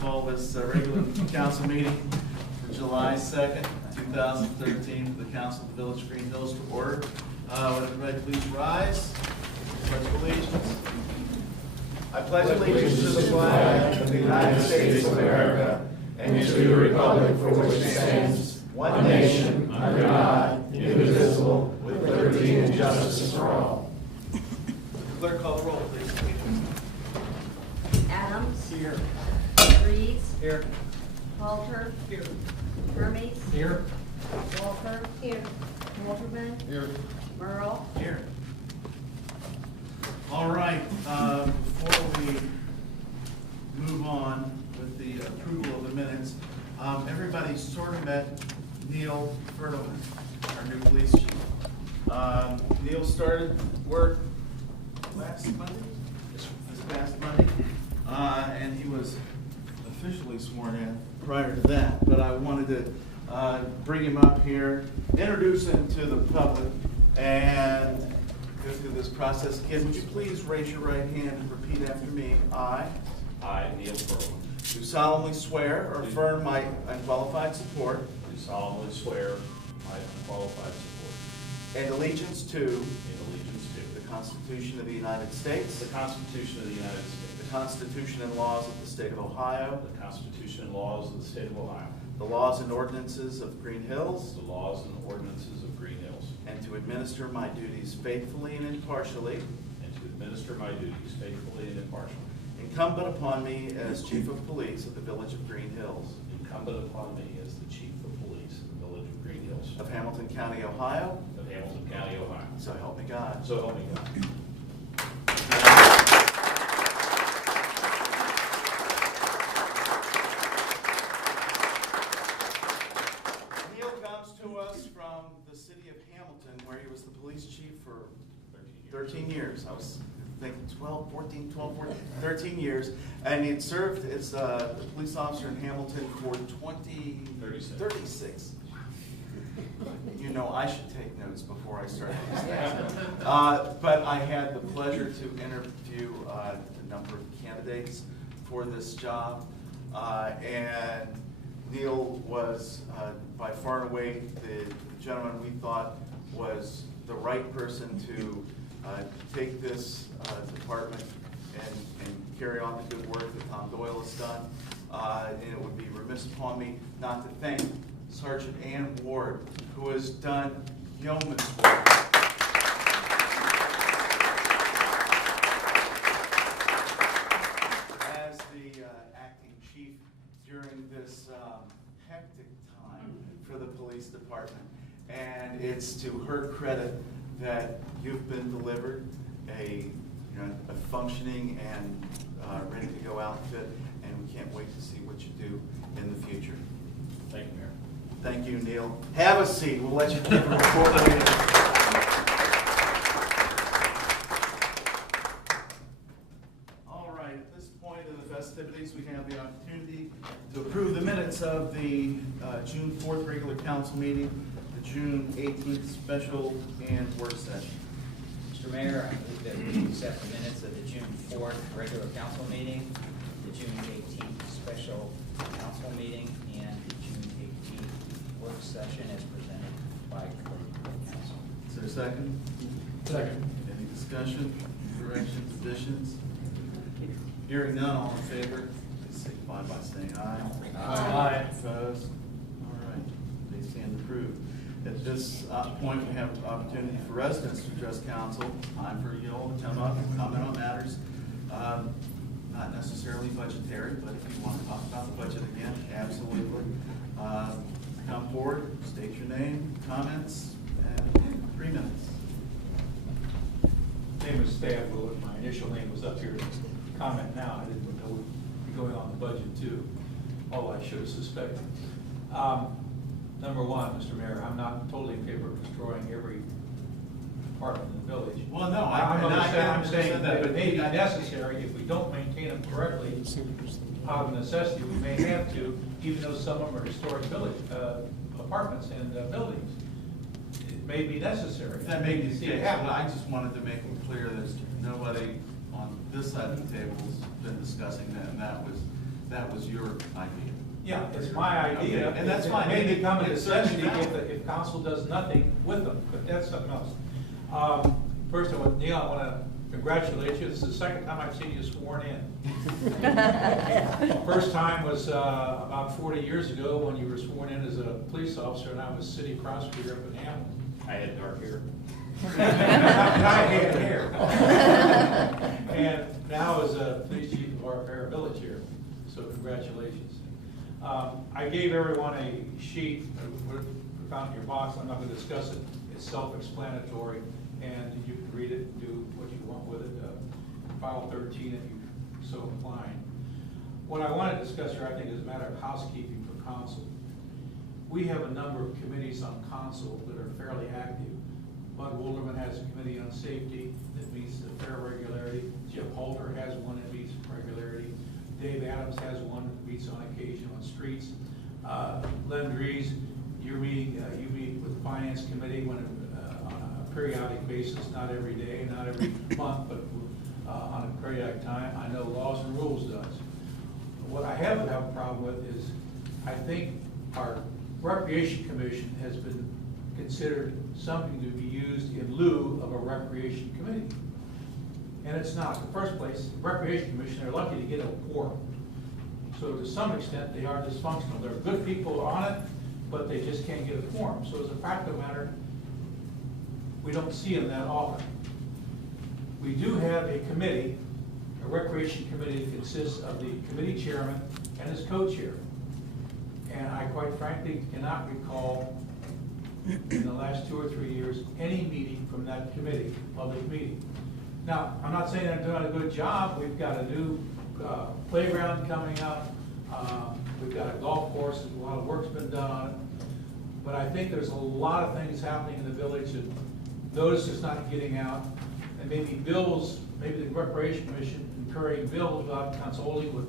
call this regular council meeting for July 2nd, 2013 for the Council of the Village of Greenhills to order. Would everybody please rise? Pledge allegiance. I pledge allegiance to the flag of the United States of America and to the republic for which it stands, one nation, under God, indivisible, with liberty and justice for all. Clerk, call the roll, please. Adams. Here. Reeves. Here. Halter. Here. Hermes. Here. Walker. Here. Waterman. Here. Merle. Here. All right, before we move on with the approval of the minutes, everybody sort of met Neil Fertleman, our new police chief. Neil started work last Monday, this past Monday, and he was officially sworn in prior to that, but I wanted to bring him up here, introduce him to the public, and go through this process again. Would you please raise your right hand and repeat after me? I, Neil Fertleman, do solemnly swear or affirm my unqualified support do solemnly swear my unqualified support and allegiance to and allegiance to the Constitution of the United States, the Constitution of the United States, the Constitution and laws of the State of Ohio, the Constitution and laws of the State of Ohio, the laws and ordinances of Greenhills, the laws and ordinances of Greenhills, and to administer my duties faithfully and impartially and to administer my duties faithfully and impartially, incumbent upon me as Chief of Police of the Village of Greenhills incumbent upon me as the Chief of Police of the Village of Greenhills of Hamilton County, Ohio. of Hamilton County, Ohio. So help me God. So help me God. Neil comes to us from the city of Hamilton, where he was the police chief for 13 years. I was thinking 13 years. And he had served as a police officer in Hamilton for 36. You know, I should take notes before I start these things. But I had the pleasure to interview a number of candidates for this job. And Neil was by far and away the gentleman we thought was the right person to take this department and carry on the good work that Tom Doyle has done. And it would be remiss upon me not to thank Sergeant Ann Ward, who has done yeoman's work. As the acting chief during this hectic time for the police department. And it's to her credit that you've been delivered a functioning and ready to go outfit, and we can't wait to see what you do in the future. Thank you, Mayor. Thank you, Neil. Have a seat. We'll let you give a report later. All right, at this point in the festivities, we have the opportunity to approve the minutes of the June 4th regular council meeting, the June 18th special and work session. Mr. Mayor, I move that we accept the minutes of the June 4th regular council meeting, the June 18th special council meeting, and the June 18th work session as presented by council. Is there a second? Second. Any discussion, corrections, additions? Hearing none, all in favor, please signify by saying aye. Aye. Opposed? All right, they stand approved. At this point, we have opportunity for residents to address council. Time for you all to come up and comment on matters, not necessarily budgetary, but if you want to talk about the budget again, absolutely. Come forward, state your name, comments, and 3 minutes. Name is Stan Willard. My initial name was up here to comment now. I didn't know we'd be going on the budget too, although I should have suspected. Number one, Mr. Mayor, I'm not totally in favor of destroying every department in the village. Well, no, I'm saying that it may be necessary if we don't maintain them correctly. Out of necessity, we may have to, even though some of them are historic village apartments and buildings. It may be necessary. That may be the See case, it but happen. I just wanted to make it clear that nobody on this side of the table has been discussing that, and that was That was your idea. Yeah, it's my idea. Okay, and that's fine. It may become a It's certainly necessity valid. if council does nothing with them, but that's something else. First of all, Neil, I want to congratulate you. This is the second time I've seen you sworn in. First time was about 40 years ago when you were sworn in as a police officer, and I was city prosecutor up in Hamilton. I had dark hair. And I had hair. And now as a police chief of our village here, so congratulations. I gave everyone a sheet, found in your box, I'm not going to discuss it, it's self-explanatory, and you can read it and do what you want with it. File 13 if you so inclined. What I want to discuss here, I think, is a matter of housekeeping for council. We have a number of committees on council that are fairly active. Bud Wolderman has a committee on safety that meets at fair regularity. Jeff Halter has one that meets regularity. Dave Adams has one that meets on occasion on streets. Len Dries, you meet with the finance committee on a periodic basis, not every day, not every month, but on a periodic time. I know Laws and Rules does. What I haven't have a problem with is, I think our Recreation Commission has been considered something to be used in lieu of a Recreation Committee. And it's not. In the first place, the Recreation Commission, they're lucky to get a quorum. So to some extent, they are dysfunctional. There are good people on it, but they just can't get a quorum. So as a fact of the matter, we don't see them that often. We do have a committee, a Recreation Committee that consists of the committee chairman and his co-chair. And I quite frankly cannot recall in the last 2 or 3 years any meeting from that committee, public meeting. Now, I'm not saying they're doing a good job. We've got a new playground coming up. We've got a golf course. A lot of work's been done on it. But I think there's a lot of things happening in the village that notice is not getting out. And maybe bills, maybe the Recreation Commission incurring bills without consulting with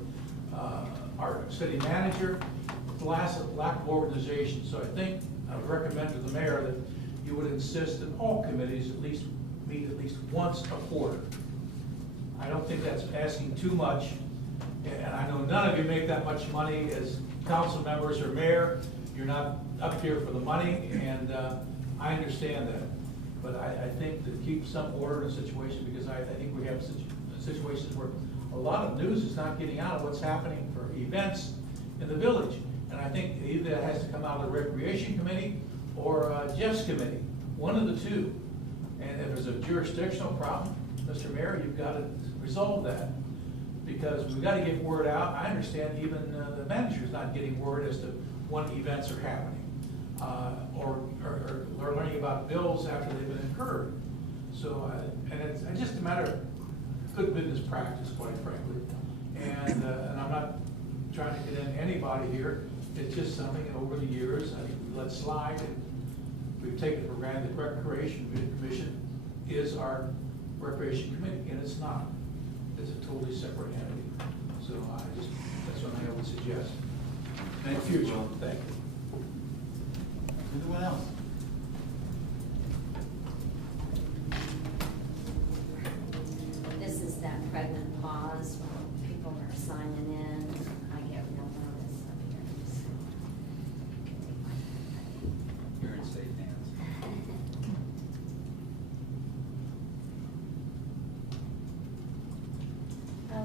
our city manager, with lack of organization. So I think I would recommend to the mayor that you would insist that all committees at least meet at least once a quarter. I don't think that's asking too much, and I know none of you make that much money as council members or mayor. You're not up here for the money, and I understand that. But I think to keep some order in a situation, because I think we have situations where a lot of news is not getting out of what's happening for events in the village. And I think either that has to come out of the Recreation Committee or Jeff's committee, one of the two. And if there's a jurisdictional problem, Mr. Mayor, you've got to resolve that. Because we've got to get word out. I understand even the manager's not getting word as to when events are happening. Or learning about bills after they've been incurred. So, and it's just a matter of good business practice, quite frankly. And I'm not trying to condemn anybody here. It's just something that over the years, I think we let slide, and we've taken for granted the Recreation Commission is our Recreation Committee, and it's not. It's a totally separate entity. So that's what I would suggest. In the future, thank you. Anyone else? This is that pregnant pause when people are signing in. I get real nervous up here. You're in safe hands.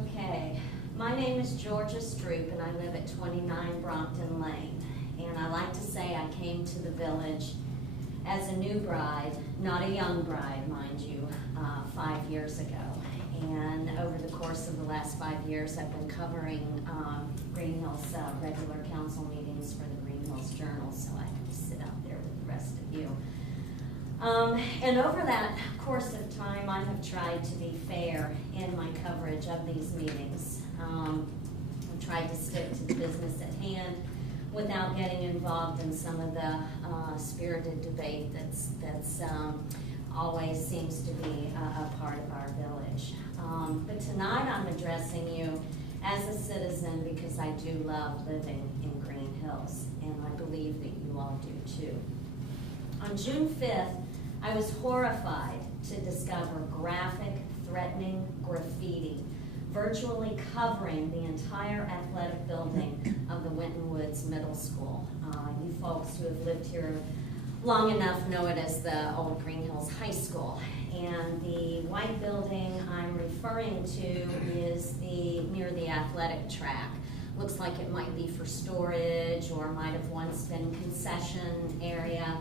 Okay, my name is Georgia Stroop, and I live at 29 Brompton Lane. And I like to say I came to the village as a new bride, not a young bride, mind you, 5 years ago. And over the course of the last 5 years, I've been covering Greenhills regular council meetings for the Greenhills Journal, so I have to sit out there with the rest of you. And over that course of time, I have tried to be fair in my coverage of these meetings. I've tried to stick to the business at hand without getting involved in some of the spirited debate that's always seems to be a part of our village. But tonight I'm addressing you as a citizen because I do love living in Greenhills, and I believe that you all do too. On June 5th, I was horrified to discover graphic, threatening graffiti virtually covering the entire athletic building of the Winton Woods Middle School. You folks who have lived here long enough know it as the old Greenhills High School. And the white building I'm referring to is near the athletic track. Looks like it might be for storage or might have once been concession area.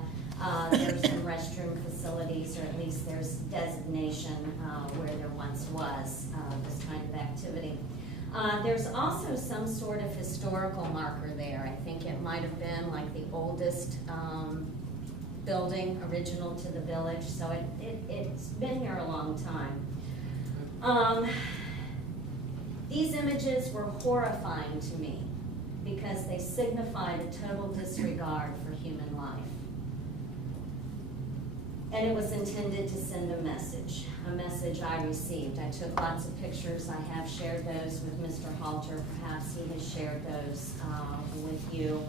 There's some restroom facilities, or at least there's designation where there once was this kind of activity. There's also some sort of historical marker there. I think it might have been like the oldest building original to the village, so it's been here a long time. These images were horrifying to me because they signified a total disregard for human life. And it was intended to send a message I received. I took lots of pictures. I have shared those with Mr. Halter. Perhaps he has shared those with you.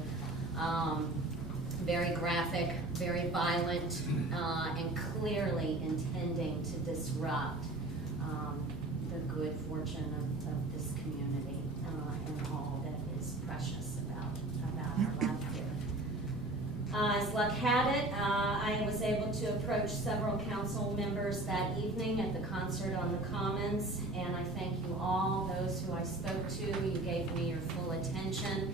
Very graphic, very violent, and clearly intending to disrupt the good fortune of this community and all that is precious about our life here. As luck had it, I was able to approach several council members that evening at the concert on the Commons, and I thank you all, those who I spoke to. You gave me your full attention,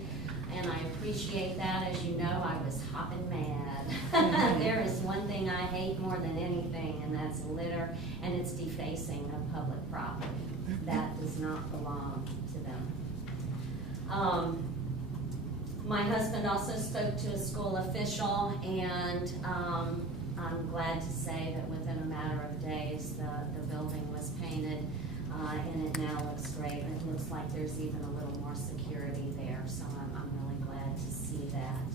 and I appreciate that. As you know, I was hopping mad. There is one thing I hate more than anything, and that's litter, and it's defacing of public property. That does not belong to them. My husband also spoke to a school official, and I'm glad to say that within a matter of days, the building was painted, and it now looks great. It looks like there's even a little more security there, so I'm really glad to see that.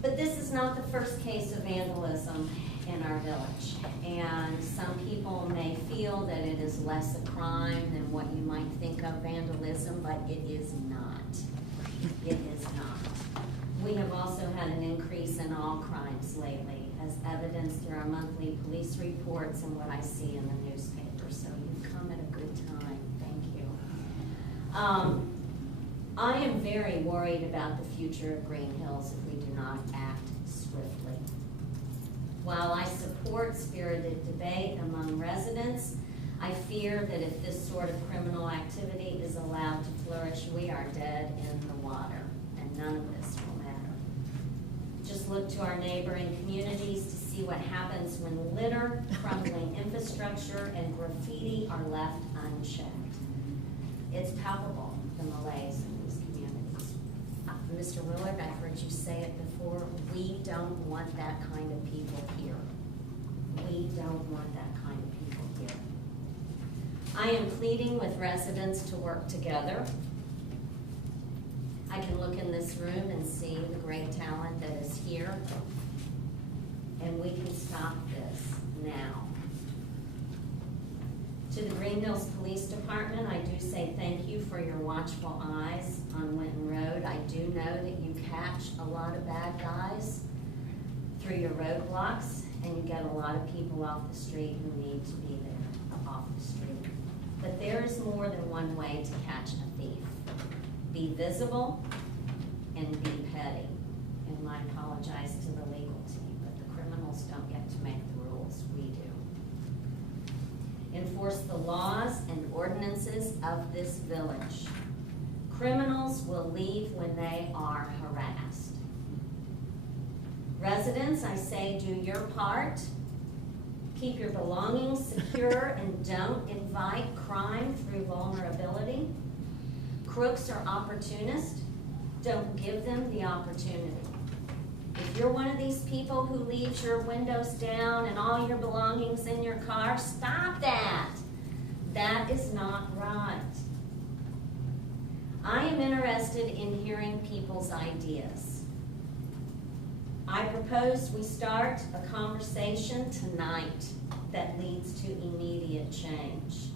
But this is not the first case of vandalism in our village, and some people may feel that it is less a crime than what you might think of vandalism, but it is not. It is not. We have also had an increase in all crimes lately, as evidenced through our monthly police reports and what I see in the newspaper. So you've come at a good time. Thank you. I am very worried about the future of Greenhills if we do not act swiftly. While I support spirited debate among residents, I fear that if this sort of criminal activity is allowed to flourish, we are dead in the water, and none of this will matter. Just look to our neighboring communities to see what happens when litter, crumbling infrastructure, and graffiti are left unchecked. It's palpable, the malaise in these communities. Mr. Willard, I've heard you say it before, we don't want that kind of people here. We don't want that kind of people here. I am pleading with residents to work together. I can look in this room and see the great talent that is here, and we can stop this now. To the Greenhills Police Department, I do say thank you for your watchful eyes on Winton Road. I do know that you catch a lot of bad guys through your roadblocks, and you get a lot of people off the street who need to be there, off the street. But there is more than one way to catch a thief. Be visible and be petty. And I apologize to the legal team, but the criminals don't get to make the rules, we do. Enforce the laws and ordinances of this village. Criminals will leave when they are harassed. Residents, I say, do your part. Keep your belongings secure and don't invite crime through vulnerability. Crooks are opportunists. Don't give them the opportunity. If you're one of these people who leaves your windows down and all your belongings in your car, stop that. That is not right. I am interested in hearing people's ideas. I propose we start a conversation tonight that leads to immediate change.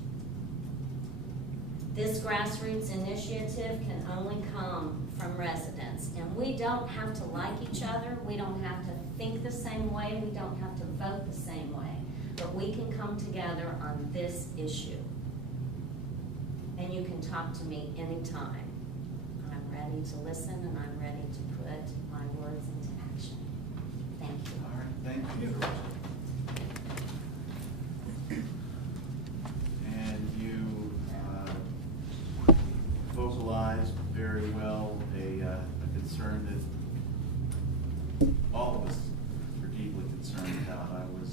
This grassroots initiative can only come from residents, and we don't have to like each other, we don't have to think the same way, we don't have to vote the same way, but we can come together on this issue. and you can talk to me anytime. I'm ready to listen, and I'm ready to put my words into action. Thank you. All right, thank you. And you vocalized very well a concern that all of us are deeply concerned about. I was,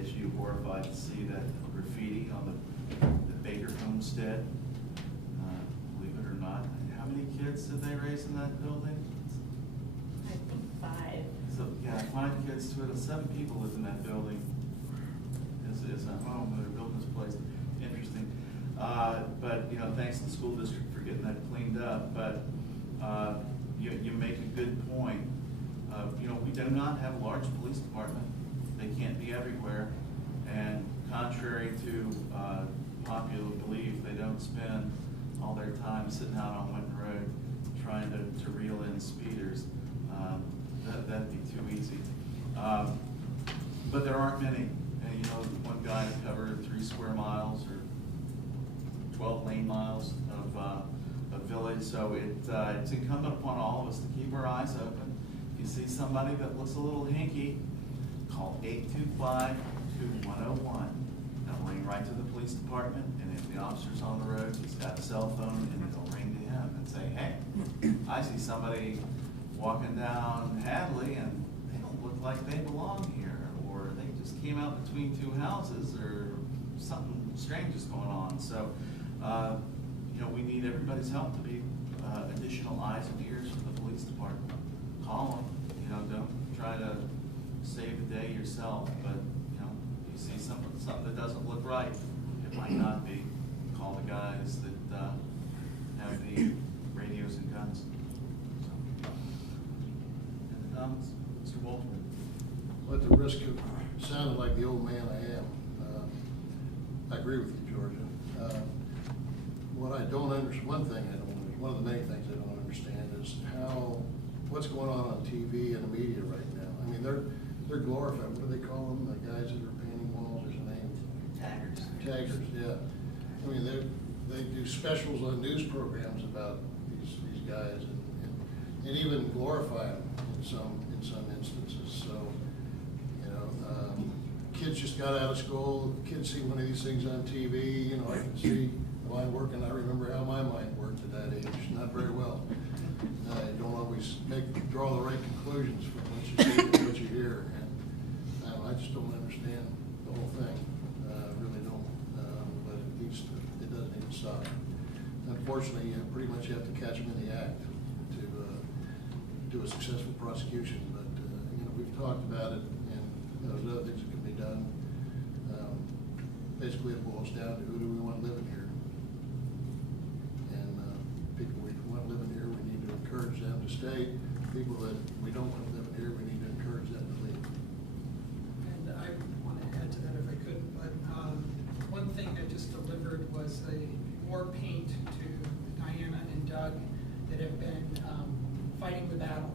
as you, horrified to see that graffiti on the Baker homestead. Believe it or not, how many kids did they raise in that building? I think 5. So, yeah, 5 kids to it, 7 people live in that building. It's a home, they're building this place. Interesting. But, you know, thanks to the school district for getting that cleaned up. But you make a good point. You know, we do not have a large police department. They can't be everywhere. And contrary to popular belief, they don't spend all their time sitting out on Winton Road trying to reel in speeders. That'd be too easy. But there aren't many. And, you know, one guy covered 3 square miles or 12 lane miles of a village. So it's incumbent upon all of us to keep our eyes open. If you see somebody that looks a little hinky, call 825-2101. It'll ring right to the police department, and if the officer's on the road, he's got a cell phone, and it'll ring to him and say, hey, I see somebody walking down Hadley, and they don't look like they belong here, or they just came out between 2 houses, or something strange is going on. So, you know, we need everybody's help to be additional eyes and ears for the police department. Call them, you know, don't try to save the day yourself, but, you know, you see something that doesn't look right, it might not be. Call the guys that have the radios and guns. So, any comments? Mr. Walter? Well, at the risk of sounding like the old man I am, I agree with you, Georgia. What I don't understand, one of the many things I don't understand is what's going on TV and the media right now. I mean, they're glorified. What do they call them? The guys that are painting walls. There's a name. Taggers. Yeah. I mean, they do specials on news programs about these guys and even glorify them in some instances. So, you know, kids just got out of school. Kids see one of these things on TV. You know, I can see the mind working. I remember how my mind worked at that age. Not very well. You don't always draw the right conclusions from what you see and what you hear. And I just don't understand the whole thing. Really don't. But it does need to stop. Unfortunately, you pretty much have to catch them in the act to do a successful prosecution. But you know, we've talked about it, and there's other things that can be done. Basically, it boils down to who do we want living here. People we want living here, we need to encourage them to stay. People that we don't want living here, we need to encourage them to leave. And I want to add to that if I could, but one thing that just delivered was more paint to Diana and Doug that have been fighting the battle.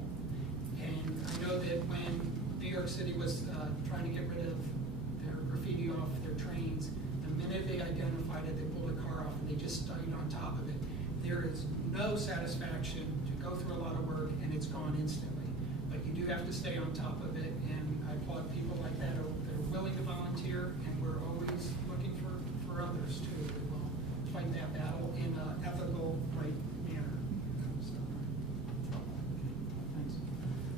And I know that when New York City was trying to get rid of their graffiti off their trains, the minute they identified it, they pulled a car off and they just stayed on top of it. There is no satisfaction to go through a lot of work and it's gone instantly. But you do have to stay on top of it, and I applaud people like that that are willing to volunteer, and we're always looking for others too that will fight that battle in an ethical, right manner. So. Thanks.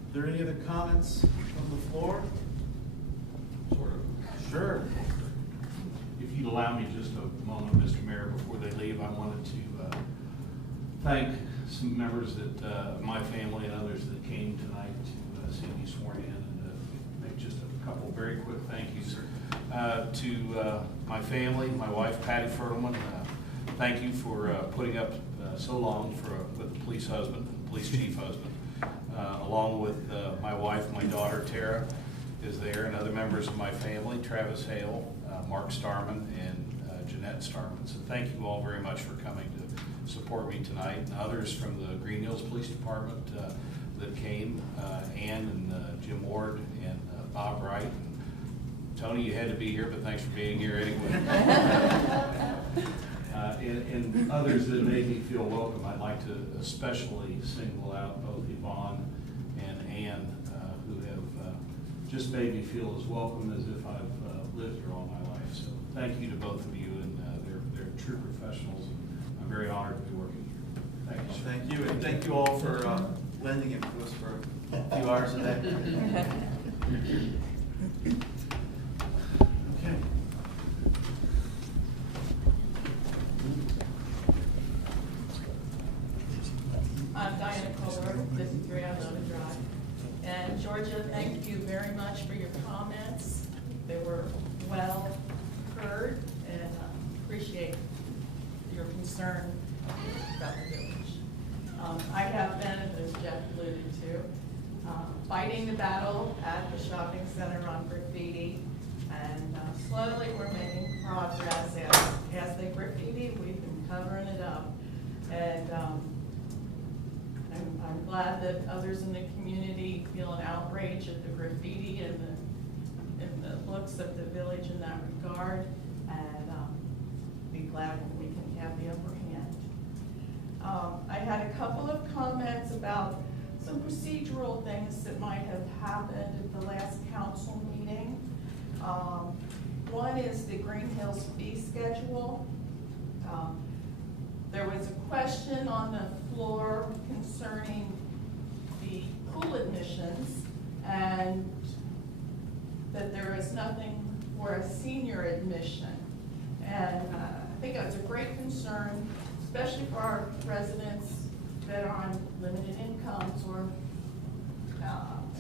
Are there any other comments from the floor? Sort of. Sure. If you'd allow me just a moment, Mr. Mayor, before they leave, I wanted to thank some members of my family and others that came tonight to see me sworn in, and make just a couple very quick thank yous to my family, my wife Patty Fertelman. Thank you for putting up so long with the police husband, police chief husband, along with my wife, my daughter Tara is there, and other members of my family, Travis Hale, Mark Starman, and Jeanette Starman. So thank you all very much for coming to support me tonight, and others from the Greenhills Police Department that came, Ann and Jim Ward and Bob Wright. And Tony, you had to be here, but thanks for being here anyway. and others that made me feel welcome. I'd like to especially single out both Yvonne and Ann, who have just made me feel as welcome as if I've lived here all my life. So thank you to both of you, and they're true professionals. I'm very honored to be working here. Thank you, sir. Thank you, and thank you all for lending it to us for a few hours a day. Okay. I'm Diana Kohler, 53 Alona Drive. And Georgia, thank you very much for your comments. They were well heard, and appreciate your concern about the village. I have been, as Jeff alluded to, fighting the battle at the shopping center on graffiti, and slowly we're making progress. As they graffiti, we've been covering it up. And I'm glad that others in the community feel an outrage at the graffiti and the looks of the village in that regard, and be glad when we can have the upper hand. I had a couple of comments about some procedural things that might have happened at the last council meeting. One is the Greenhills fee schedule. There was a question on the floor concerning the pool admissions, and that there is nothing for a senior admission. And I think that's a great concern, especially for our residents that are on limited incomes or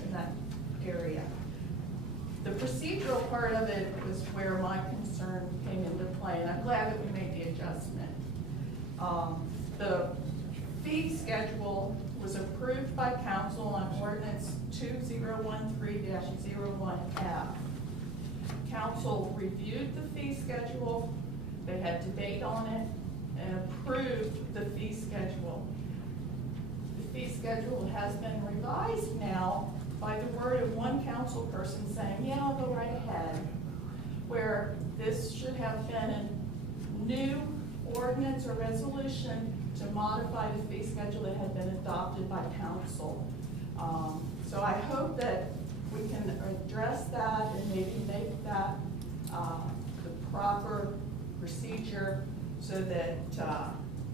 in that area. The procedural part of it was where my concern came into play, and I'm glad that we made the adjustment. The fee schedule was approved by council on ordinance 2013-01F. Council reviewed the fee schedule, they had debate on it, and approved the fee schedule. The fee schedule has been revised now by the word of one council person saying, yeah, I'll go right ahead, where this should have been a new ordinance or resolution to modify the fee schedule that had been adopted by council. So I hope that we can address that and maybe make that the proper procedure so that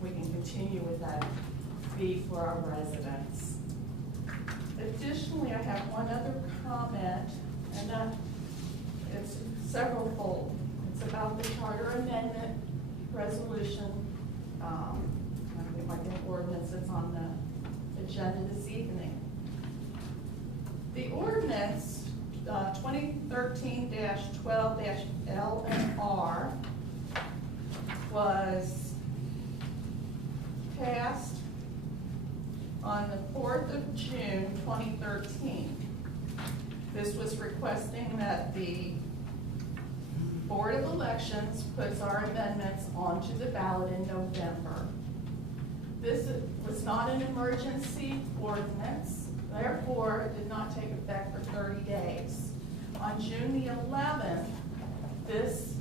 we can continue with that fee for our residents. Additionally, I have one other comment, and that it's several fold. It's about the charter amendment resolution. I think ordinance that's on the agenda this evening. The ordinance 2013-12-L&R was passed on the 4th of June 2013. This was requesting that the Board of Elections puts our amendments onto the ballot in November. This was not an emergency ordinance, therefore it did not take effect for 30 days. On June the 11th, this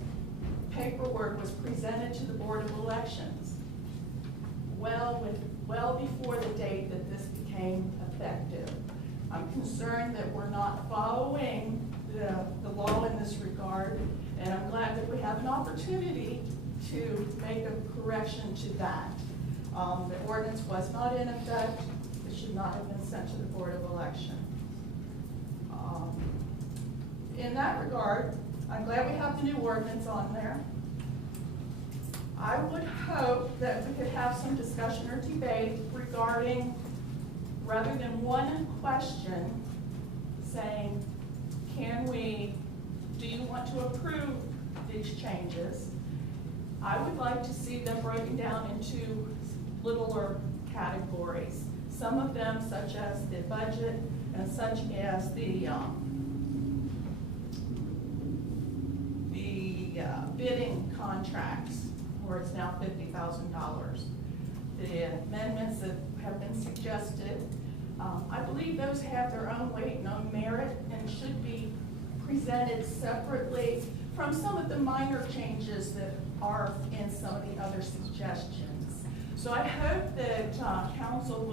paperwork was presented to the Board of Elections well before the date that this became effective. I'm concerned that we're not following the law in this regard, and I'm glad that we have an opportunity to make a correction to that. The ordinance was not in effect. It should not have been sent to the Board of Election. In that regard, I'm glad we have the new ordinance on there. I would hope that we could have some discussion or debate regarding, rather than one question, saying, do you want to approve these changes? I would like to see them broken down into littler categories. Some of them, such as the budget and such as the bidding contracts, where it's now $50,000. The amendments that have been suggested, I believe those have their own weight and own merit and should be presented separately from some of the minor changes that are in some of the other suggestions. So I hope that council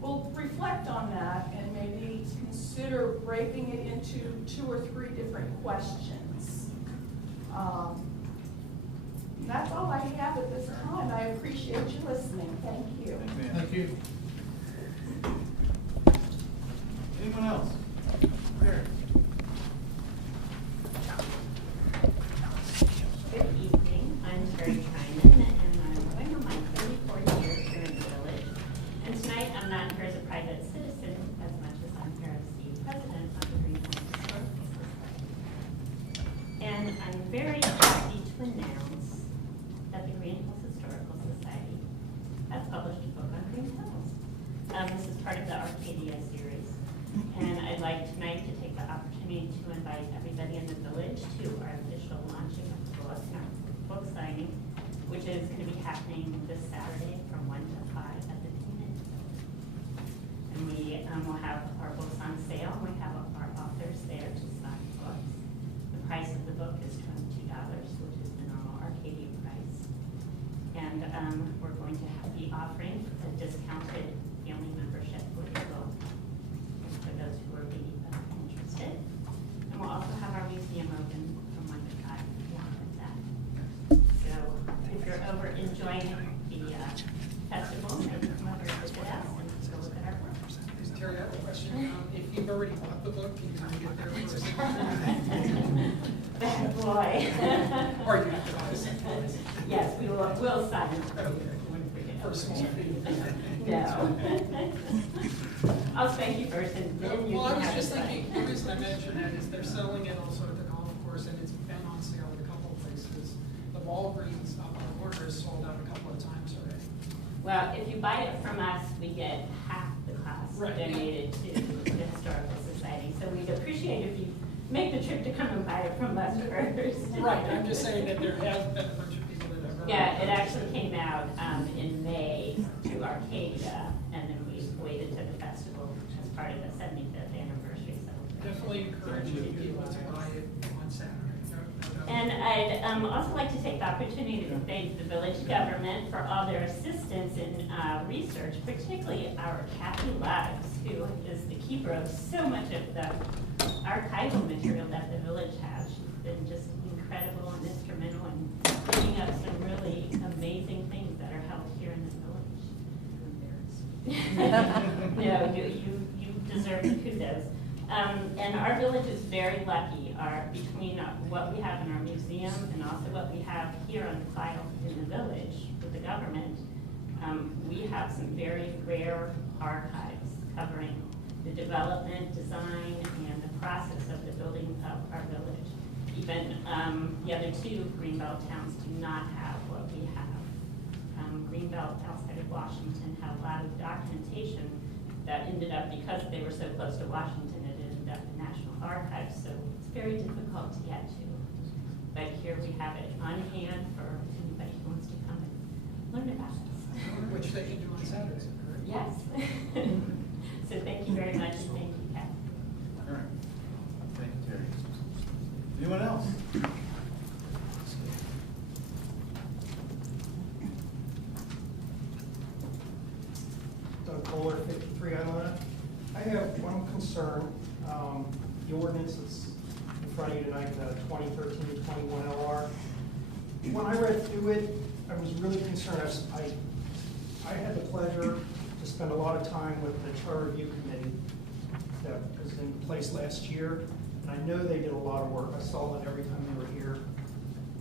will reflect on that and maybe consider breaking it into 2 or 3 different questions. That's all I have at this time. I appreciate you listening. Thank you. Thank you. Anyone else? Mary? Good evening, I'm Terry Kynan, and I'm going on my 34th year here in the village. And tonight, I'm not here as a private citizen as much as I'm here as the president of the Greenhills Historical Society. And I'm very happy to announce that the Greenhills Historical Society has published a book on Greenhills. This is part of the Arcadia series. And I'd like tonight to take the opportunity to invite everybody in the village to our official launching of the book, and our book signing, which is going to be happening this Saturday from 1 to 5 at the Greenhills. And we will have our books on sale. We have our authors there to sign books. The price of the book is $22, which is the normal Arcadia price. And we're going to be offering a discounted family membership with the book for those who are really interested. And we'll also have our museum open from 1 to 5 if you want that. So if you're over enjoying the festival, maybe come over and visit us and go look at our work. Terry, I have a question. If you've already bought the book, can you get there first? Bad boy. Or you have to buy it. Yes, we'll sign it. For a small fee. No. I'll thank you first and then you Well, I can was have just it signed. thinking, the reason I mentioned that is they're selling it also at the golf course, and it's been on sale at a couple of places. The Walgreens up on the border is sold out a couple of times already. Well, if you buy it from us, we get half the cost Right. donated to the Historical Society. So we'd appreciate if you make the trip to come and buy it from us first. Right, I'm just saying that there has been a bunch of people that have. Yeah, it actually came out in May through Arcadia, and then we waited to the festival as part of the 75th anniversary celebration. Definitely encourage you people to buy it on Saturday. No doubt. And I'd also like to take the opportunity to thank the village government for all their assistance in research, particularly our Kathy Luggs, who is the keeper of so much of the archival material that the village has. She's been just incredible and instrumental in digging up some really amazing things that are held here in the village. No, you deserve the kudos. And our village is very lucky. Between what we have in our museum and also what we have here on file in the village with the government, we have some very rare archives covering the development, design, and the process of the building of our village. Even the other 2 Greenbelt towns do not have what we have. Greenbelt outside of Washington had a lot of documentation that ended up, because they were so close to Washington, it ended up in National Archives, so it's very difficult to get to. But here we have it on hand for anybody who wants to come and learn about us. Which they can do on Saturdays, correct? Yes. So thank you very much, and thank you, Kathy. All right. Thank you, Terry. Anyone else? Doug Kohler, 53 Island. I have one concern. The ordinance that's in front of you tonight, the 2013-21 LR. When I read through it, I was really concerned. I had the pleasure to spend a lot of time with the Charter Review Committee that was in place last year, and I know they did a lot of work. I saw it every time they were here.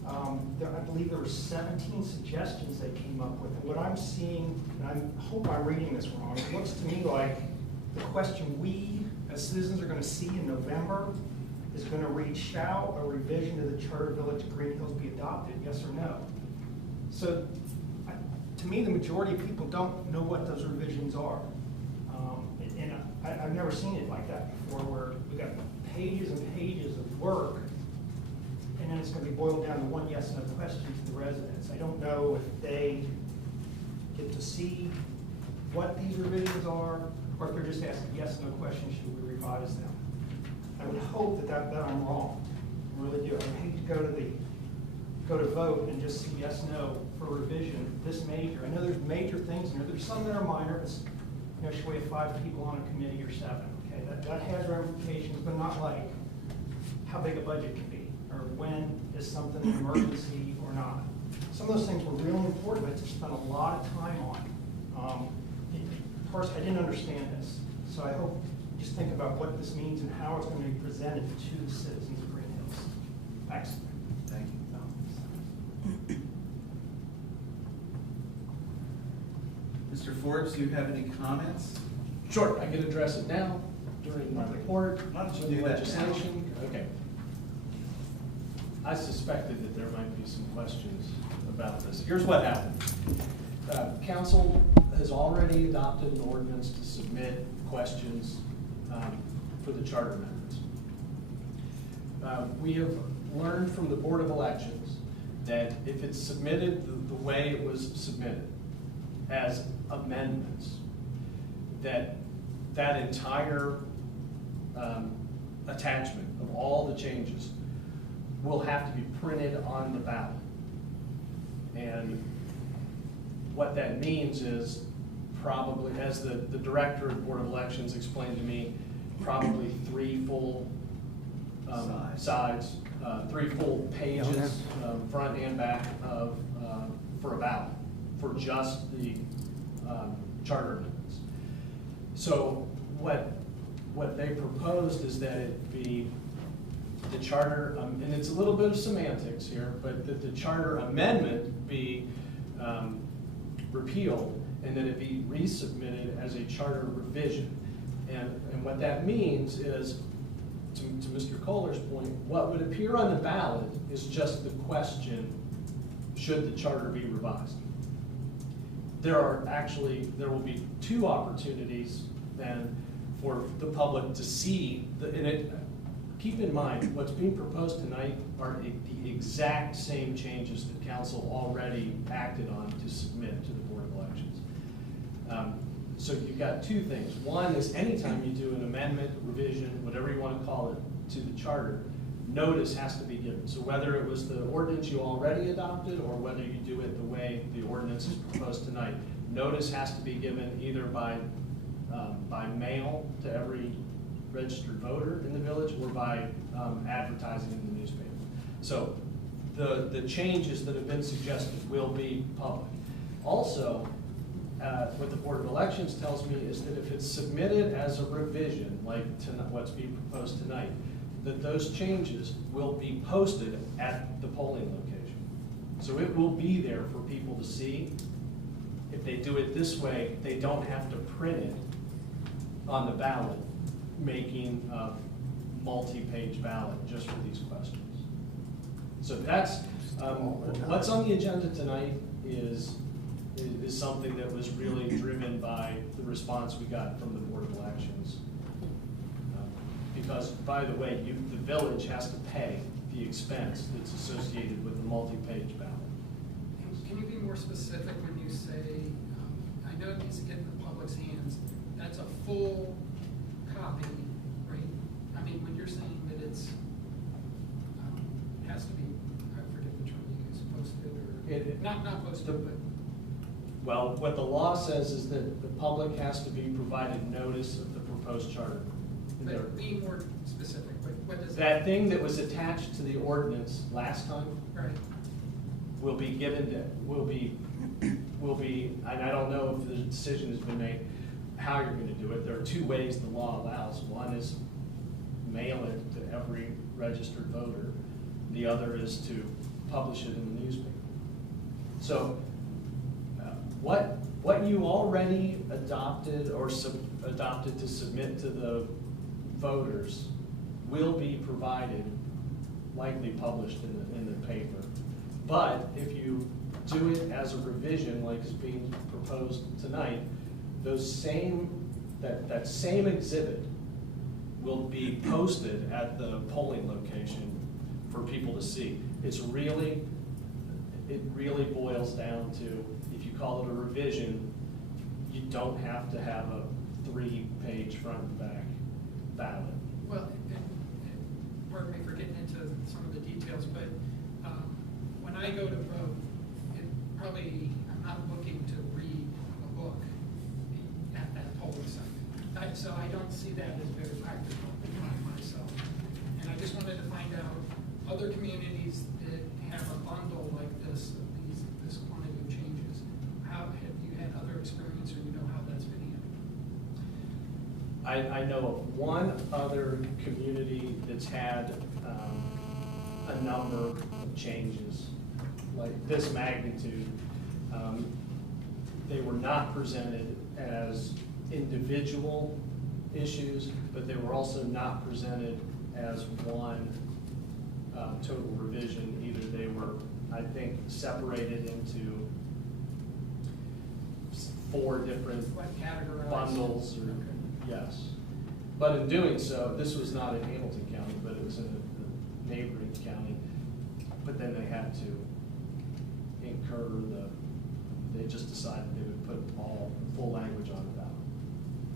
I believe there were 17 suggestions they came up with, and what I'm seeing, and I hope I'm reading this wrong, it looks to me like the question we, as citizens, are going to see in November is going to read, shall a revision to the Charter Village of Greenhills be adopted, yes or no? So, to me, the majority of people don't know what those revisions are. And I've never seen it like that before, where we've got pages and pages of work, and then it's going to be boiled down to one yes and no question to the residents. I don't know if they get to see what these revisions are, or if they're just asking yes and no questions, should we revise them? I would hope that I'm wrong. I really do. I would hate to go to the go to vote and just say yes, no for revision this major. I know there's major things in there. There's some that are minor. It's, should we have 5 people on a committee or 7? Okay, that has ramifications, but not like how big a budget can be, or when is something an emergency or not. Some of those things were really important, but I just spent a lot of time on. First, I didn't understand this, so I hope you just think about what this means and how it's going to be presented to the citizens of Greenhills. Thanks. Thank you. Mr. Forbes, do you have any comments? Sure, I can address it now during my report. Why don't you during do that now? legislation. Okay. I suspected that there might be some questions about this. Here's what happened. Council has already adopted an ordinance to submit questions for the charter amendments. We have learned from the Board of Elections that if it's submitted the way it was submitted as amendments, that entire attachment of all the changes will have to be printed on the ballot. And what that means is probably, as the director of the Board of Elections explained to me, probably 3 full sides, 3 full pages, front and back of for a ballot for just the charter amendments. So what they proposed is that it be the charter, and it's a little bit of semantics here, but that the charter amendment be repealed and that it be resubmitted as a charter revision. And what that means is, to Mr. Kohler's point, what would appear on the ballot is just the question, should the charter be revised? There will be 2 opportunities then for the public to see, keep in mind, what's being proposed tonight are the exact same changes that council already acted on to submit to the Board of Elections. So you've got 2 things. One is anytime you do an amendment, revision, whatever you want to call it, to the charter, notice has to be given. So whether it was the ordinance you already adopted or whether you do it the way the ordinance is proposed tonight, notice has to be given either by mail to every registered voter in the village or by advertising in the newspaper. So the changes that have been suggested will be public. Also, what the Board of Elections tells me is that if it's submitted as a revision, like what's being proposed tonight, that those changes will be posted at the polling location. So it will be there for people to see. If they do it this way, they don't have to print it on the ballot, making a multi-page ballot just for these questions. So that's, what's on the agenda tonight is something that was really driven by the response we got from the Board of Elections. Because, by the way, the village has to pay the expense that's associated with the multi-page ballot. Can you be more specific when you say, I know it needs to get in the public's hands, that's a full copy, right? I mean, when you're saying that it's, has to be, I forget the term you use, posted or, not posted, but. Well, what the law says is that the public has to be provided notice of the proposed charter. But be more specific, what does That thing that was attached to the ordinance last time Right. will be given to, will be, and I don't know if the decision has been made how you're gonna do it. There are 2 ways the law allows. One is mail it to every registered voter. The other is to publish it in the newspaper. So what you already adopted or adopted to submit to the voters will be provided, likely published in the paper. But if you do it as a revision, like is being proposed tonight, that same exhibit will be posted at the polling location for people to see. It really boils down to, if you call it a revision, you don't have to have a 3-page front and back ballot. Well, and pardon me for getting into some of the details, but when I go to vote, I'm not looking to read a book at that polling site. So I don't see that as very practical myself. And I just wanted to find out, other communities that have a bundle like this, this quantity of changes, how, have you had other experience, or you know how that's been handled? I know of one other community that's had a number of changes, like this magnitude. They were not presented as individual issues, but they were also not presented as one total revision either. They were, I think, separated into 4 different Like categorized? bundles, or, yes. But in doing so, this was not in Hamilton County, but it was in a neighboring county. But then they had to incur they just decided they would put all full language on the ballot.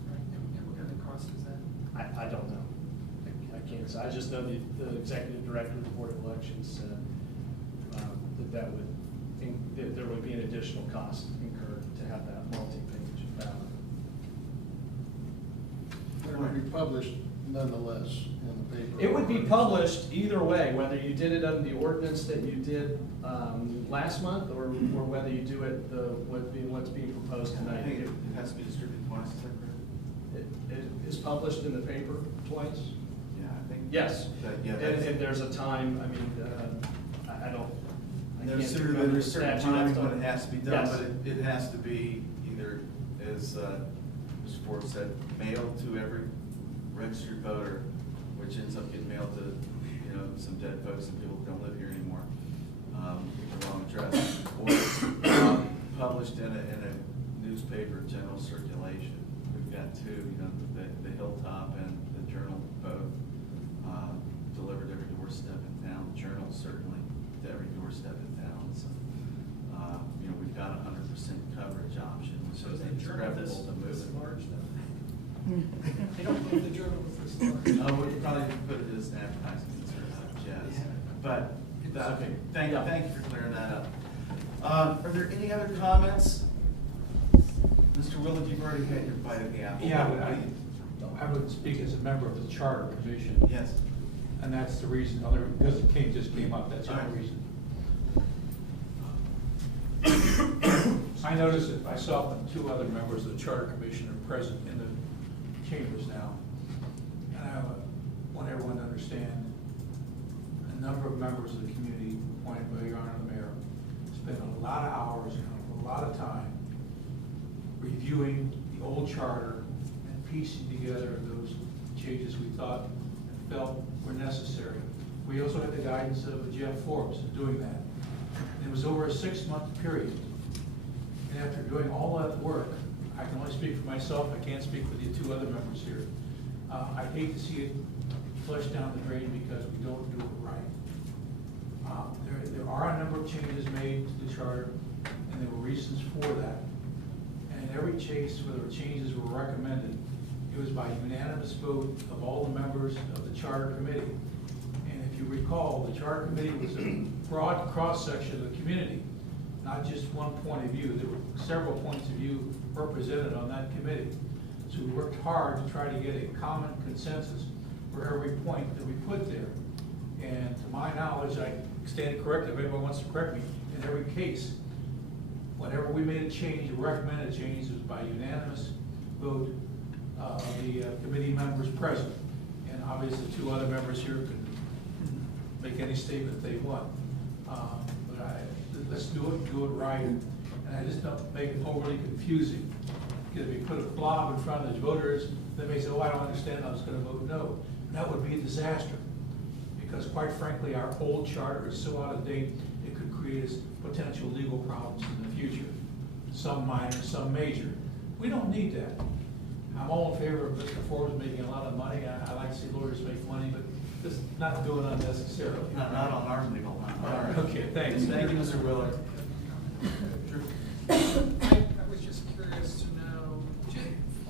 Right, and what kind of cost is that? I don't know. I can't say. I just know the executive director of the Board of Elections said that there would be an additional cost incurred to have that multi-page ballot. It would be published nonetheless in the paper. It would be published either way, whether you did it under the ordinance that you did last month, or whether you do it what's being proposed I tonight. think it has to be distributed twice, is that correct? It is published in the paper twice? Yeah, I think. Yes. Yeah, And there's a time, I mean, I don't. I can't There's remember a certain statute, time that's when done. it has to be done, Yes. but it has to be either, as Mr. Ford said, mailed to every registered voter, which ends up getting mailed to, some dead folks and people who don't live here anymore, with the wrong address, or published in a newspaper general circulation. We've got 2, the Hilltop and the Journal both delivered every doorstep in town. The Journal certainly to every doorstep in town. So, we've got 100% coverage option, which So I is the think is journal preferable to move this it. large though? I don't know if the journal was this large. We probably put it as an advertising concern, yes. Yeah. But, okay, Yeah. thank you for clearing that up. Are there any other comments? Mr. Willard, you've already had your bite of the apple. Yeah, What but would be- I would speak as a member of the Charter Commission. Yes. And that's the reason, because it just came up, that's the only reason. I noticed that myself and 2 other members of the Charter Commission are present in the chambers now. And I want everyone to understand, a number of members of the community appointed by Your Honor the Mayor spend a lot of hours and a lot of time reviewing the old charter and piecing together those changes we thought and felt were necessary. We also had the guidance of Jeff Forbes in doing that. And it was over a 6-month period. And after doing all that work, I can only speak for myself, I can't speak for the 2 other members here. I hate to see it flushed down the drain because we don't do it right. There are a number of changes made to the charter, and there were reasons for that. And in every case where the changes were recommended, it was by unanimous vote of all the members of the charter committee. And if you recall, the charter committee was a broad cross-section of the community, not just one point of view. There were several points of view represented on that committee. So we worked hard to try to get a common consensus for every point that we put there. And to my knowledge, I stand corrected if anyone wants to correct me, in every case, whenever we made a change, a recommended change, it was by unanimous vote of the committee members present. And obviously 2 other members here could make any statement they want. Let's do it right. And I just don't make it overly confusing. Because if you put a blob in front of the voters, they may say, oh, I don't understand, I was going to vote no. And that would be a disaster. Because quite frankly, our old charter is so out of date, it could create us potential legal problems in the future. Some minor, some major. We don't need that. I'm all in favor of Mr. Forbes making a lot of money. I like to see lawyers make money, but just not do it unnecessarily. Not on our legal line. All right. Okay, thanks. Thank you, Mr. Willard. I was just curious to know,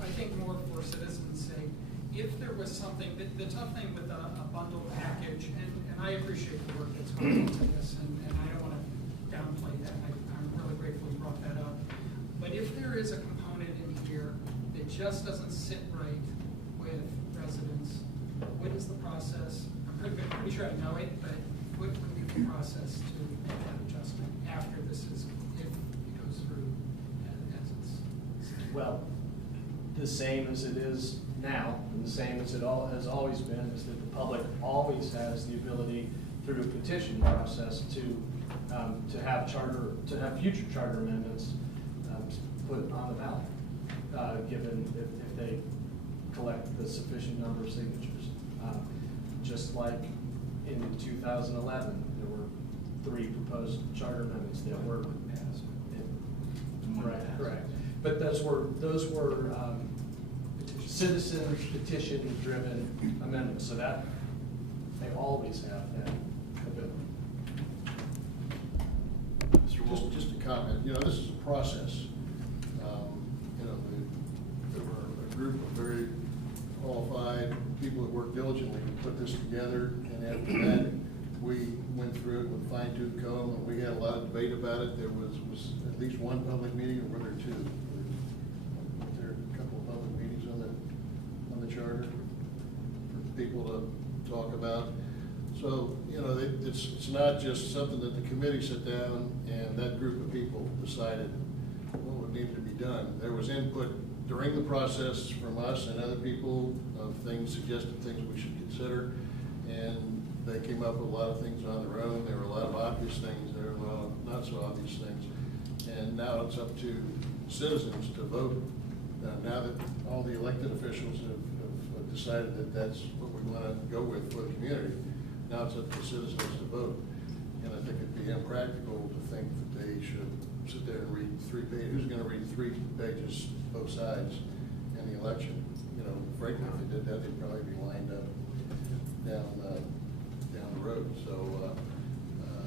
I think more for citizens' sake, if there was something, the tough thing with a bundle package, and I appreciate the work that's going into this, and I don't want to contemplate that. I'm really grateful you brought that up. But if there is a component in here that just doesn't sit right with residents, what is the process? I'm pretty sure I know it, but what would be the process to make that adjustment after this is, if it goes through as it's? Well, the same as it is now, and the same as it has always been, is that the public always has the ability through a petition process to have future charter amendments put on the ballot, given if they collect the sufficient number of signatures. Just like in 2011, there were 3 proposed charter amendments that were passed. Right, correct. But those were citizen petition-driven amendments, so that they always have that ability. Mr. Wolf? Just a comment, you know, this is a process. You know, there were a group of very qualified people that worked diligently to put this together, and after that, we went through it with fine-tooth comb, and we had a lot of debate about it. There was at least one public meeting, or were there 2? Was there a couple of public meetings on the charter for people to talk about? So, you know, it's not just something that the committee sat down and that group of people decided what needed to be done. There was input during the process from us and other people of things, suggested things we should consider, and they came up with a lot of things on their own. There were a lot of obvious things, there were a lot of not so obvious things, and now it's up to citizens to vote. Now that all the elected officials have decided that that's what we want to go with for the community, now it's up to citizens to vote. And I think it'd be impractical to think that they should sit there and read 3 pages. Who's going to read 3 pages, both sides, in the election? You know, frankly, if they did that, they'd probably be lined up down the road. So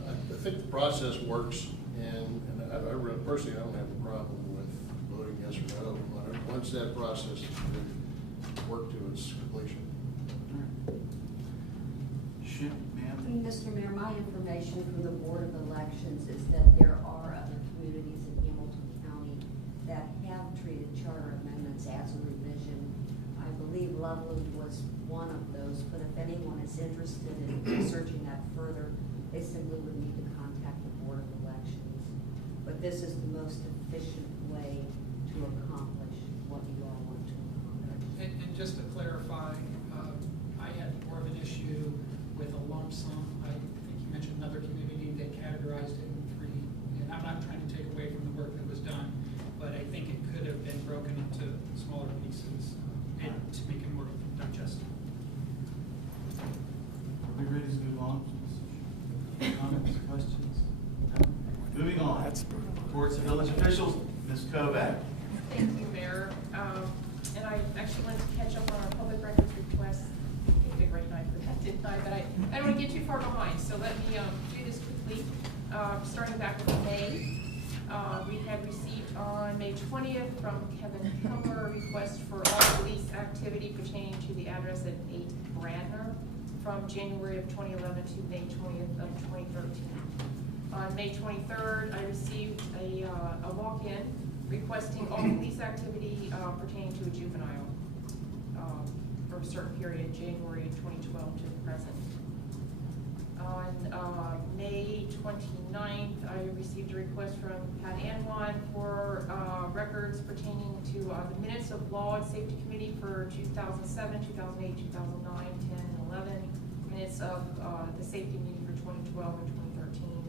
I think the process works, and I really, personally, I don't have a problem with voting yes or no. Once that process has been worked to its completion. Ma'am? Mr. Mayor, my information from the Board of Elections is that there are other communities in Hamilton County that have treated charter amendments as a revision. I believe Loveland was one of those, but if anyone is interested in researching that further, they simply would need to contact the Board of Elections. But this is the most efficient way to accomplish what you all want to accomplish. And just to clarify, I had more of an issue with a lump sum. I think you mentioned another community that categorized it in 3, and I'm not trying to take away from the work that was done, but I think it could have been broken into smaller pieces and to make it more digestible. Are we ready to move on? Comments, questions? No? Moving on. Reports of village officials, Ms. Kovac. Thank you, Mayor. And I actually wanted to catch up on our public records request. I did right night for that, didn't I? But I don't want to get too far behind, so let me do this quickly. Starting back with May, we had received on May 20th from Kevin Kummer a request for all police activity pertaining to the address at 8 Brandner from January of 2011 to May 20th of 2013. On May 23rd, I received a walk-in requesting all police activity pertaining to a juvenile for a certain period, January 2012 to the present. On May 29th, I received a request from Pat Anwan for records pertaining to the minutes of Law and Safety Committee for 2007, 2008, 2009, 10, and 11, minutes of the safety meeting for 2012 and 2013.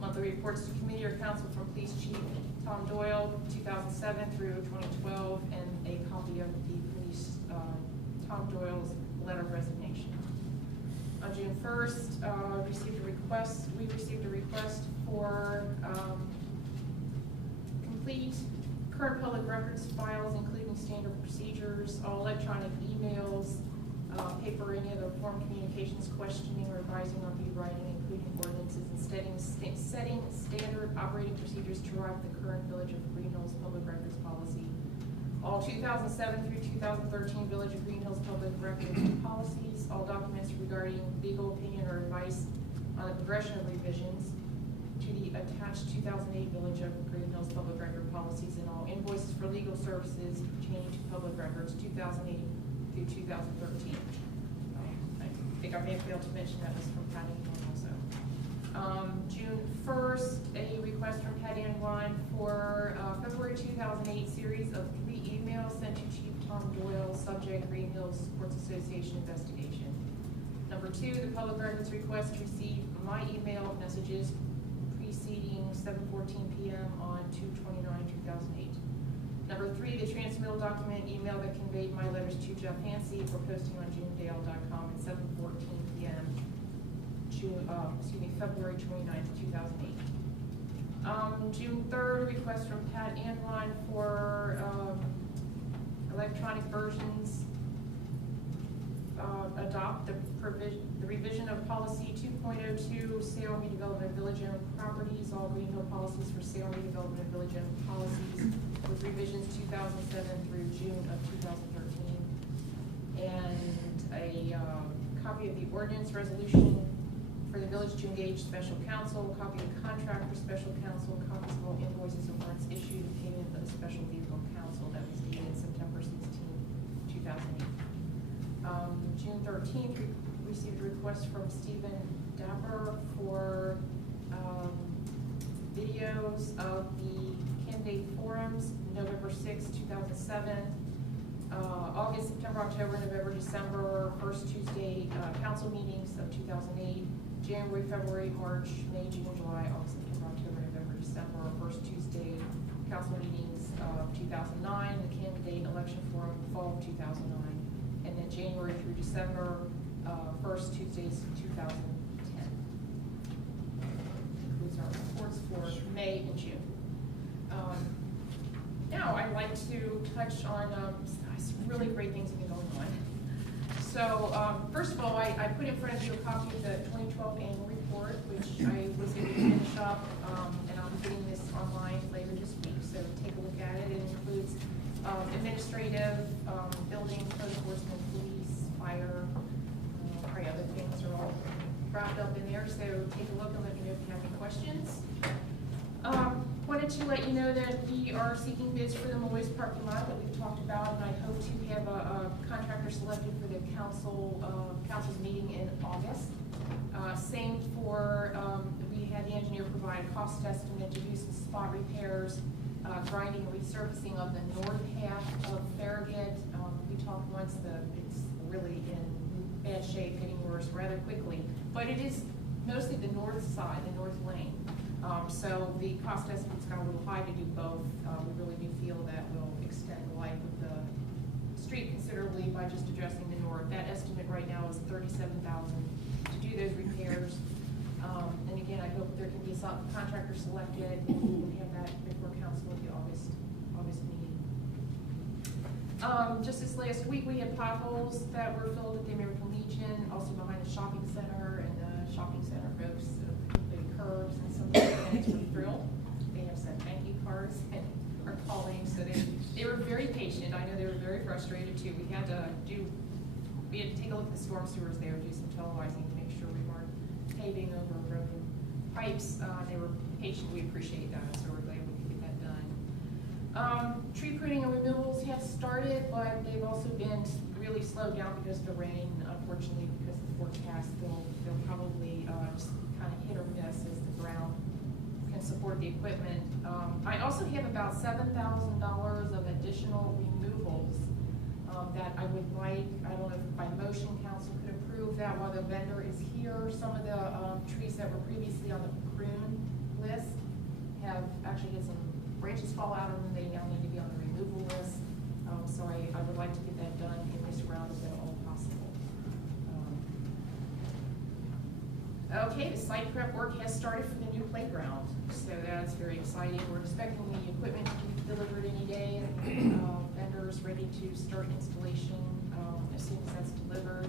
Monthly reports to committee or council from Police Chief Tom Doyle, 2007 through 2012, and a copy of the police Tom Doyle's letter of resignation. On June 1st, we received a request for complete current public records files, including standard procedures, all electronic emails, paper, any other form communications, questioning, revising, or rewriting, including ordinances, and setting standard operating procedures to arrive at the current Village of Greenhills public records policy. All 2007 through 2013 Village of Greenhills public records policies, all documents regarding legal opinion or advice on the progression of revisions, to the attached 2008 Village of Greenhills public record policies and all invoices for legal services pertaining to public records 2008 through 2013. I think I may have failed to mention that was from Patty also. June 1st, a request from Patty Ann Wine for February 2008 series of 3 emails sent to Chief Tom Doyle, subject Greenhills Sports Association investigation. Number 2, the public records request to receive my email messages preceding 7:14 p.m. on 2/29/2008. Number 3, the transmittal document email that conveyed my letters to Jeff Hansey for posting on junedale.com at 7:14 p.m. February 29th, 2008. June 3rd, request from Pat Anwine for electronic versions. Adopt the revision of policy 2.02, sale and redevelopment of village-owned properties, all Greenhill policies for sale and redevelopment of village-owned policies, with revisions 2007 through June of 2013. And a copy of the ordinance resolution for the village to engage special counsel, copy of contract for special counsel, copies of all invoices and warrants issued, and payment of the special legal counsel that was dated September 16, 2008. June 13th, we received a request from Stephen Dapper for videos of the candidate forums, November 6, 2007, August, September, October, November, December, first Tuesday council meetings of 2008, January, February, March, May, June, July, August, September, October, November, December, first Tuesday council meetings of 2009, the candidate election forum, fall of 2009, and then January through December, first Tuesdays 2010. Includes our reports for May and June. Now I'd like to touch on some really great things that have been going on. So first of all, I put in front of you a copy of the 2012 annual report, which I was able to finish up, and I'll be getting this online later this week, so take a look at it. It includes administrative, building, code enforcement, police, fire, probably other things are all wrapped up in there, so take a look and let me know if you have any questions. Wanted to let you know that we are seeking bids for the Moise parking lot that we've talked about, and I hope to have a contractor selected for the council's meeting in August. Same for, we had the engineer provide a cost estimate to do some spot repairs, grinding and resurfacing of the north half of Farragut. We talked once that it's really in bad shape, getting worse rather quickly, but it is mostly the north side, the north lane. So the cost estimate's got a little high to do both. We really do feel that will extend the life of the street considerably by just addressing the north. That estimate right now is $37,000 to do those repairs. And again, I hope there can be some contractor selected and we can have that before council at the August meeting. Just this last week, we had potholes that were filled at the American Legion, also behind the shopping center, and the shopping center folks completed curbs, and some of the tenants were thrilled. They have sent thank you cards and are calling, so they were very patient. I know they were very frustrated too. We had to take a look at the storm sewers there, do some televising to make sure we weren't paving over broken pipes. They were patient. We appreciate that, so we're glad we could get that done. Tree pruning and removals have started, but they've also been really slowed down because of the rain. Unfortunately, because of the forecast, they'll probably just kind of hit or miss as the ground can support the equipment. I also have about $7,000 of additional removals that I would like. I don't know if by motion council could approve that while the vendor is here. Some of the trees that were previously on the prune list have actually had some branches fall out of them. They now need to be on the removal list. So I would like to get that done in this round if at all possible. Okay, the site prep work has started for the new playground, so that's very exciting. We're expecting the equipment to be delivered any day, and vendors ready to start installation as soon as that's delivered.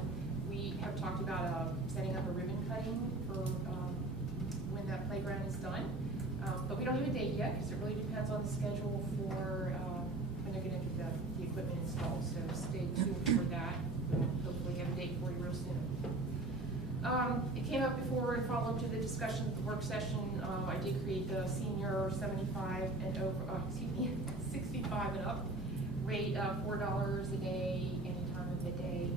We have talked about setting up a ribbon cutting for when that playground is done, but we don't have a date yet because it really depends on the schedule for when they're going to get the equipment installed. So stay tuned for that. We'll hopefully have a date for you real soon. It came up before for and follow up to the discussion of the work session, I did create the senior 75 and over, 65 and up rate of $4 a day, any time of the day.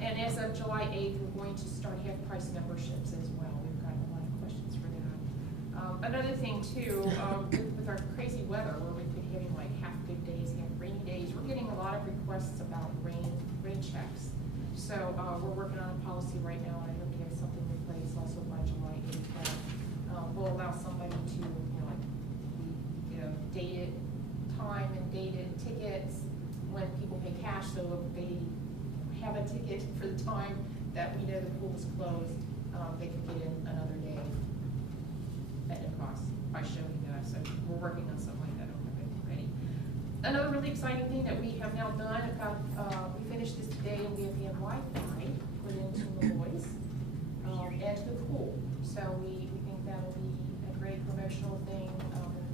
And as of July 8th, we're going to start half-price memberships as well. We've gotten a lot of questions for that. Another thing too, with our crazy weather, where we've been having like half good days, half rainy days, we're getting a lot of requests about rain checks. So we're working on a policy right now, and I hope to have something in place also by July 8th that will allow somebody to, dated time and dated tickets when people pay cash, so if they have a ticket for the time that we know the pool is closed, they could get in another day at no cost by showing us. So we're working on something like that already. Another really exciting thing that we have now done, we finished this today, and we have had Wi-Fi put into the boys and to the pool. So we think that'll be a great promotional thing.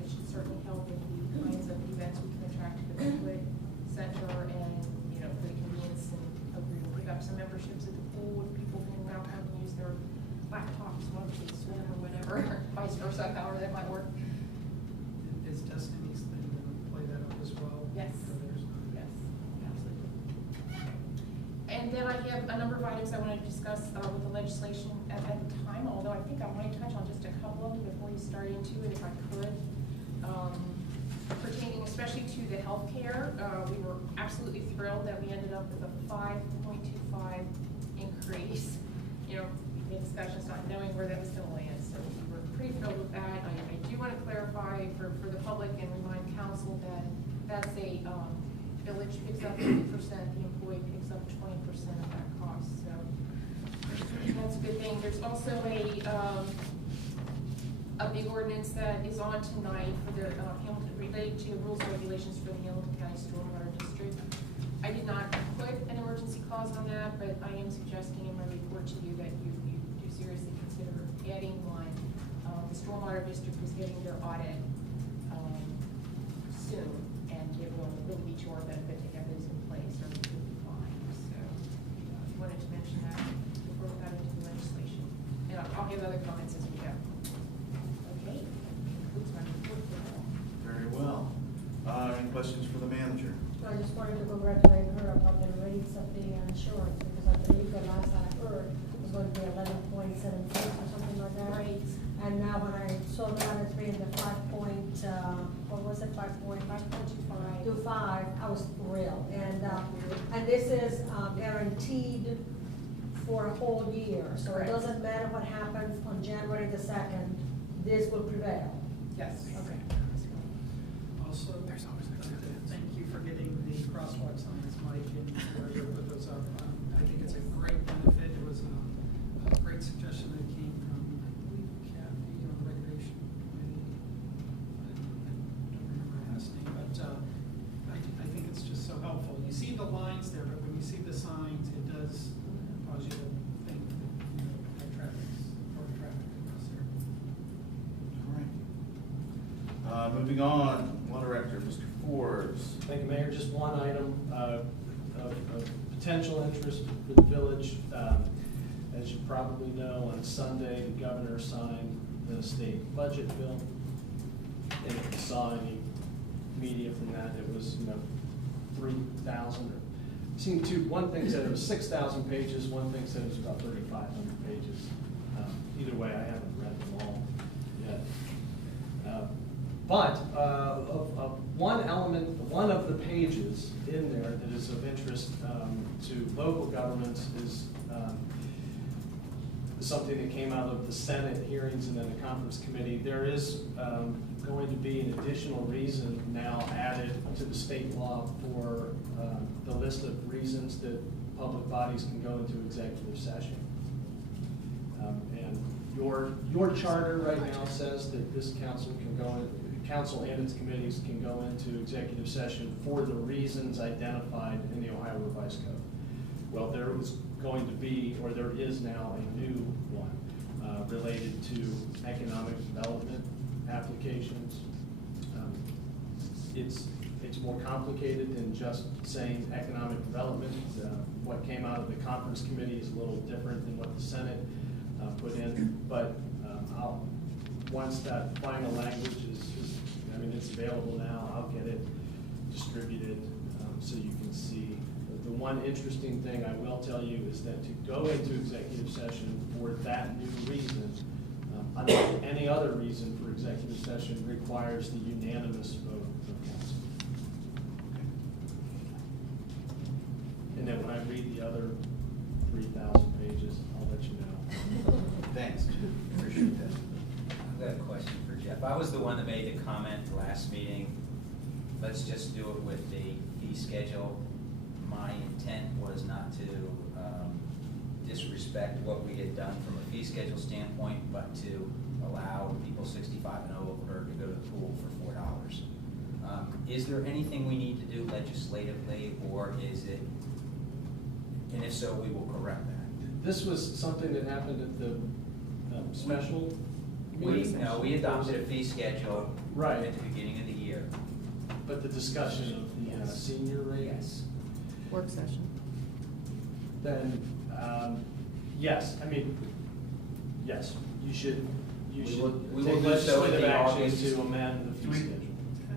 It should certainly help with the kinds of events we can attract to the banquet center, and for the convenience, and hope we will pick up some memberships at the pool if people can now come and use their laptops while they swim or whatever, vice versa, however that might work. Is Destiny's thing going to play that up as well? Yes. Yes, absolutely. And then I have a number of items I want to discuss with the legislation at the time, although I think I might touch on just a couple of them before you start into it, if I could. Pertaining especially to the health care, we were absolutely thrilled that we ended up with a 5.25 increase. We had discussions not knowing where that was going to land, so we were pretty thrilled with that. I do want to clarify for the public and remind council that that's a village picks up 50%, the employee picks up 20% of that cost. So that's a good thing. There's also a big ordinance that is on tonight for the Hamilton, related to rules and regulations for the Hamilton County Stormwater District. I did not put an emergency clause on that, but I am suggesting in my report to you that you do seriously consider adding one. The Stormwater District is getting their audit soon, and it will really be to our benefit to have those in place, or it will be fine. So I wanted to mention that before we got into the legislation. And I'll give other comments as we go. Okay, that concludes my report for now. Very well. Any questions for the manager? I just wanted to congratulate her about the rates of the insurance, because I believe the last I heard was going to be 11.76 or something like that. Right. And now when I saw that it's being the 5.25, I was thrilled. And this is guaranteed for a whole year, so Correct. it doesn't matter what happens on January the 2nd, this will prevail. Yes. Okay. Also, thank you for getting the crosswalks on this, Mike, and where you put those up. I think it's a great benefit. It was a great suggestion that came from, I believe, Kathy on the Recreation Committee. I don't remember her last name, but I think it's just so helpful. You see the lines there, but when you see the signs, it does cause you to think that traffic across there. All right. Moving on, Water Director, Mr. Forbes. Thank you, Mayor. Just one item of potential interest for the village. As you probably know, on Sunday, the governor signed the state budget bill. And if you saw any media from that, it was 3,000. Seen one thing said it was 6,000 pages. One thing said it was about 3,500 pages. Either way, I haven't read them all yet. But one element, one of the pages in there that is of interest to local governments is something that came out of the Senate hearings and then the conference committee. There is going to be an additional reason now added to the state law for the list of reasons that public bodies can go into executive session. And your charter right now says that this council can go in. Council and its committees can go into executive session for the reasons identified in the Ohio Revised Code. Well, there was going to be, or there is now, a new one related to economic development applications. It's more complicated than just saying economic development. What came out of the conference committee is a little different than what the Senate put in, but once that final language I mean, it's available now, I'll get it distributed so you can see. The one interesting thing I will tell you is that to go into executive session for that new reason, unlike any other reason for executive session, requires the unanimous vote of council. And then when I read the other 3,000 pages, I'll let you know. Thanks, appreciate that. I've got a question for Jeff. I was the one that made the comment last meeting, let's just do it with the fee schedule. My intent was not to disrespect what we had done from a fee schedule standpoint, but to allow people 65 and over to go to the pool for $4. Is there anything we need to do legislatively, or is it, and if so, we will correct that? This was something that happened at the special meeting? No, we adopted a fee schedule Right. at the beginning of the year. But the discussion of the senior rate? Yes. Work session. Then, yes, I mean, yes, you should We will take do so at legislative the action August- to amend the Do we- fee schedule.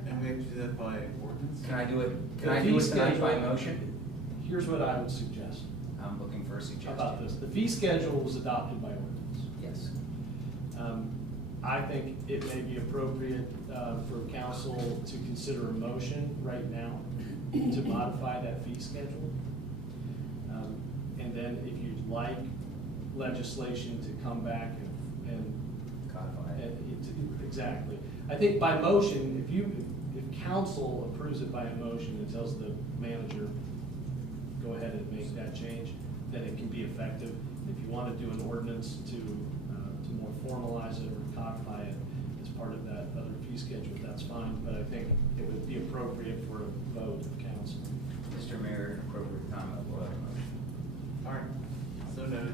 And we have to do that by ordinance? Can I do it, can The I do fee it tonight by schedule- motion? Here's what I would suggest. I'm looking for a How suggestion. about this? The fee schedule was adopted by ordinance. Yes. I think it may be appropriate for council to consider a motion right now to modify that fee schedule. And then if you'd like legislation to come back and Codify it. exactly. I think by motion, if council approves it by a motion and tells the manager, go ahead and make that change, then it can be effective. If you want to do an ordinance to more formalize it or codify it as part of that other fee schedule, that's fine, but I think it would be appropriate for a vote of council. Mr. Mayor, an appropriate comment will have a motion. All right, so noted.